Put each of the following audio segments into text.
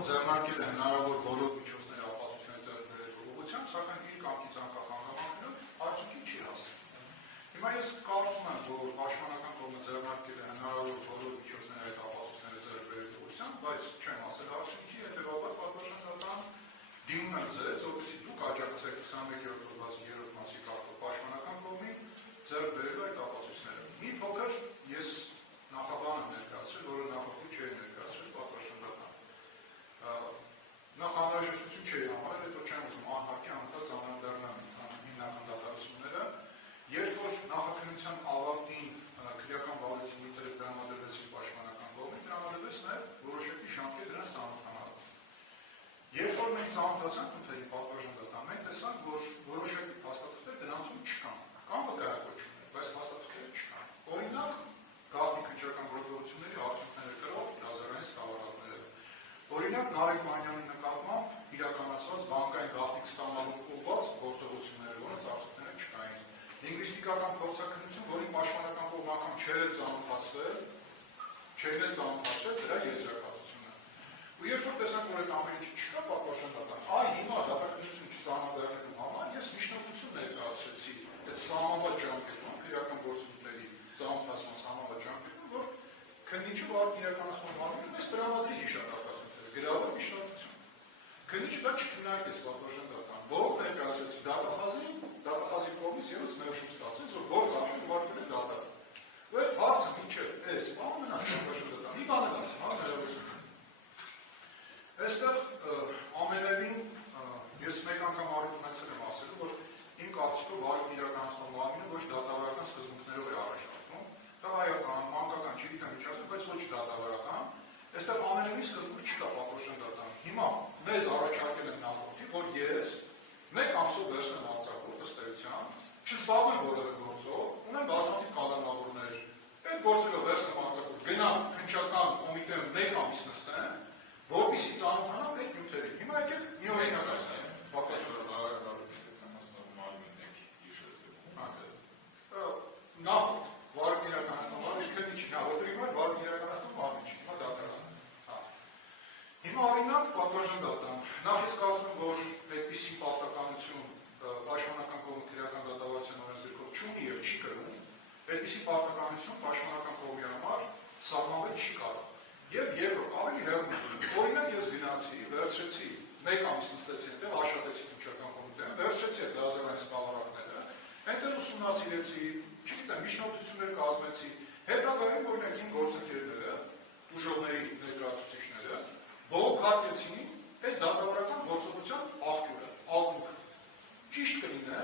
կողմը ձեռնարկել է հնարավոր բոլոր միջոցների ապացույցներ ձեռք բերելու ուղղությամբ, սակայն իր կամքից անկախ հանգամանքներով արդյունքի չի հասել։ Հիմա ես կարծում եմ, որ պաշտպանական կողմը ձեռնարկել է հնարավոր բոլոր միջոցների այդ ապացույցները ձեռք բերելու ուղղությամբ, բայց չեմ ասել արդյունքի, հետևաբար պատվաստան դիմում եմ ձեզ, որպեսզի դուք աջակցեք 21-րդ հոդվածի 3-րդ մասի կարգով պաշտպանական կողմին ձեռք բերելու այդ ապացույցները։ Մի փոքր ես նախաբան եմ ներկայացրել, որը նախորդին չէի ներկայացրել պատվաստան։ Նախ անհրաժեշտություն չէի համարել, հետո չեմ ուզում անհարկի անընդհատ անդրադառնամ հիմնական դատավարությունները, երբ որ նախաքննության ավարտին քրեական վարույթի նյութերը տրամադրվեցին պաշտպանական կողմին, տրամադրվեց նաև որոշակի ժամկետ դրանց ծանոթանալու։ Երբ որ մենք ծանոթացանք նյութերի պատվաստան, մենք տեսանք, որ որոշակի փաստաթղթեր դրանցում չկան, կամ վկայակոչումներ, բայց փաստաթղթերը չկան։ Օրինակ, գաղտնի քննչական գործողությունների արդյունքները կրող դասարանից սկավառակները։ Օրինակ, Նարեկ Մանյանի նկատմամբ իրականացված բանկային գաղտնիք ստանալու ուղղված գործողությունները, որոնց արդյունքները չկային։ Լինգվիստիկական փորձաքննություն, որի պաշտպանական կողմը անգամ չէր ծանոթացվել դրա եզրակացությունը։ Ու երբ որ տեսանք, որ այդ ամեն ինչ չկա պատվաստան, հիմա դատաքննություն չծանոթանալու համար ես միջնորդություն ներկայացրեցի այդ սահմանված ժամկետում, քրեական գործընթացների ծանոթացման սահմանված ժամկետում, որ քննիչը վարույթ իրականացման մարմինը մեզ տրամադրի հիշատակացությունները, գրավոր միջնորդություն։ Քննիչը դա չքննարկեց պատվաստան, բողոք ներկայացրեցի դատախազի կողմից ևս մերժում ստացեց, որ գործ ամեն վարդերը դատարկ։ Ու այդ հարցը մինչև այս բանը մնաց պատվաստան, մի բան էլ ասեմ, հնարավորություն։ Այստեղ ամենևին ես մեկ անգամ առիթ ունեցել եմ ասելու, որ իմ կարծիքով վարույթ իրականացման մարմինը ոչ դատավարական սկզբունքներով է առաջնորդվում, տղայական, մանկական, չգիտեմ ինչ ասեմ, բայց ոչ դատավարական։ Այստեղ ամենևին սկզբունք չկա պատվաստան։ Հիմա մեզ առաջարկել են նախորդի, որ ես մեկ ամսով վերցնեմ արձակուրդ ըստ էության, չզբաղվեմ որևէ գործով, ունեմ բազմաթիվ կալանավորներ, այդ գործերով վերցնեմ արձակուրդ, գնամ քննչական կոմիտեում մեկ ամիս նստեմ, որպեսզի ծանոթանամ այդ նյութերին։ Հիմա եկեք մի օրինակ ասեմ, նախորդ վարույթ իրականացման մարմինը քննիչն է, որտեղ հիմա վարույթ իրականացման մարմին չի, հիմա դատարան։ Հիմա օրինակ պատվաստան, նախ ես կարծում եմ, որ այդպիսի պարտականություն պաշտպանական կողմը քրեական դատավարության օրենսգրքով չունի եւ չի կրում, այդպիսի պարտականություն պաշտպանական կողմի համար սահմանվել չի կարող։ Եվ երկրորդ ավելի հեռու, օրինակ ես գնացի, վերցրեցի, մեկ ամիս նստեցի այնտեղ, աշխատեցի քննչական կոմիտեում, վերցրեցի այդ դասարանից սկավառակները, այնտեղ ուսումնասիրեցի, չգիտեմ, միջնորդություններ կազմեցի, հետագայում օրինակ իմ գործընկերները, ուժողների ներկայացուցիչները, բողոքարկեցին այդ դատավարական գործողության աղբյուրը, աղմուկը։ Ճիշտ կլինի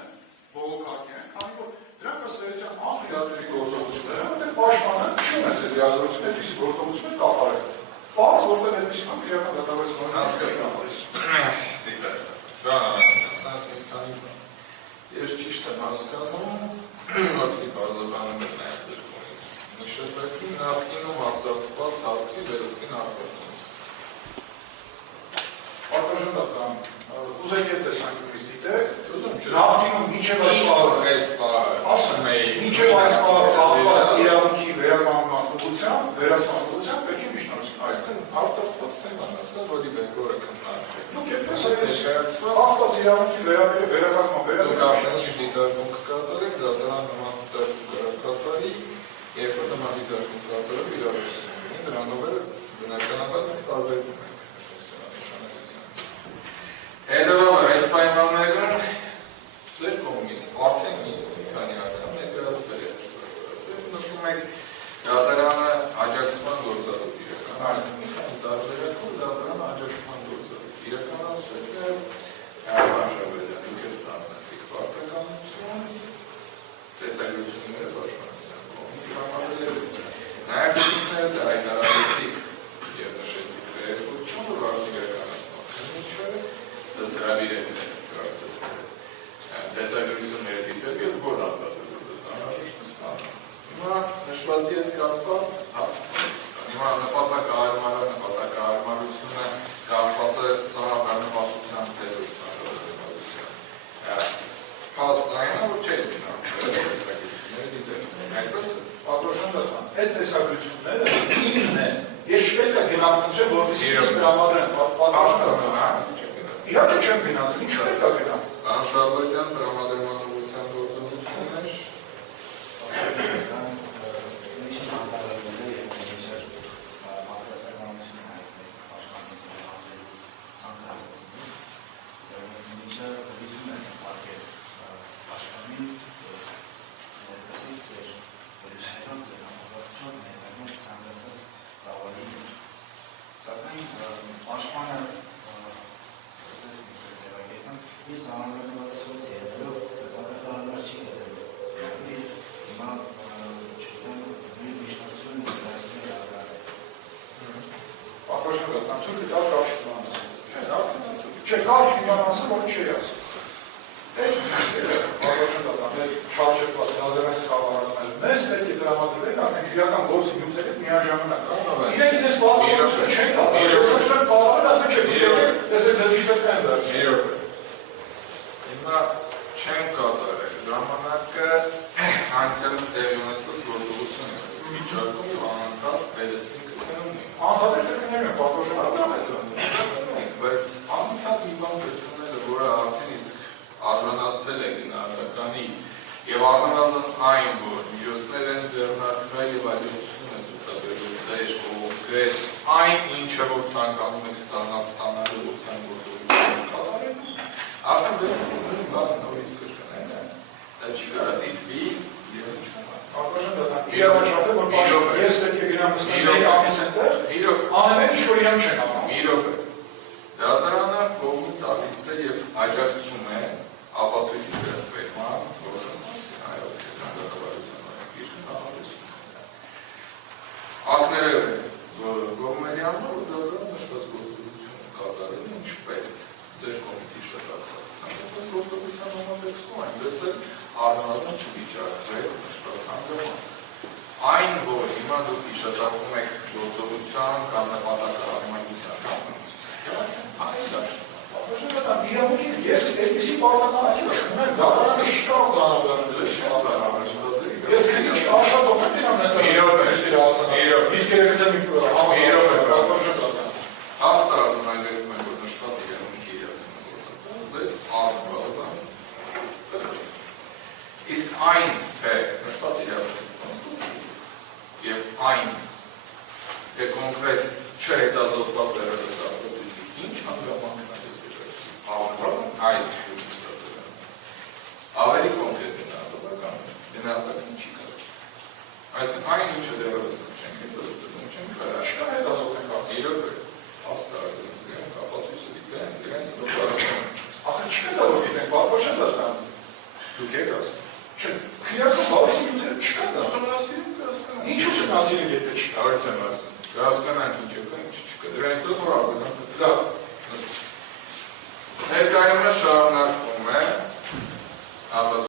բողոքարկեն, քանի որ դրանք ըստ էության անիրատների գործողություններ են, որտեղ պաշտպանը չունեց այդ լիազորությունը այդպիսի գործողություններ կապարել։ Պարզ, որտեղ այդպիսի քրեական դատավարություն Ես ճիշտ եմ հասկանում, որպեսզի բարձրանում եք նաև դրքունից։ Նշանակի նախկինում արձակված հարցի վերստին արձակություն։ Պատվաստան, ուզեք այդ տեսանկյունից դիտեք, նախկինում մինչև այս պահը իրավունքի վերականգնման ուղղությամբ, վերացման ուղղությամբ պետք է միջնորդություն Այսինքն արձակված թեման ասա, որի վերգորը քննարկել։ Դուք այդպես արձակված իրավունքի վերականգնման Ինչ դիտարկում կկատարեք, դատարան նման դիտարկում կկատարի, երբ որ նման դիտարկում կկատարում իրավունքություն ունի, դրանով էլ բնականաբար մենք տարբերվում ենք նշանակության։ Հետևաբար այս պայմաններում ձեր կողմից արդեն մի քանի անգամ ներկայացվել է նշում եք դատարանը աջակցման գործառույթ իրականացրել, մի քանի տարբերակով դատարանը աջակցման գործառույթ իրականացրել տեսակետությունները պաշտպանության կողմից տրամադրել։ Նաև դիտումները հայտարարեցիք եւ նշեցիք վերահսկողությունը, վարույթ իրականացման քննիչը հրավիրել է տեսակետությունները դիտել եւ որ արտադրել անհրաժեշտ ստանալ։ Հիմա նշվածի հետ կապված հարց հիմա նպատակահարմարությունը կապված է ծանրաբեռնվածության դերության փաստային որ չէ գնացել տեսակետությունները դիտել։ Այդպես պատվաստան այդ տեսակությունները ինքն է։ Ես չպետք է գնամ խնդրեմ, որպեսզի ես տրամադրեմ Իհարկե չեմ գնացել, ինչ պետք է գնամ։ Պարոն Շարբազյան, տրամադրման ուղղության գործողություն էր։ Դուք եք ասում։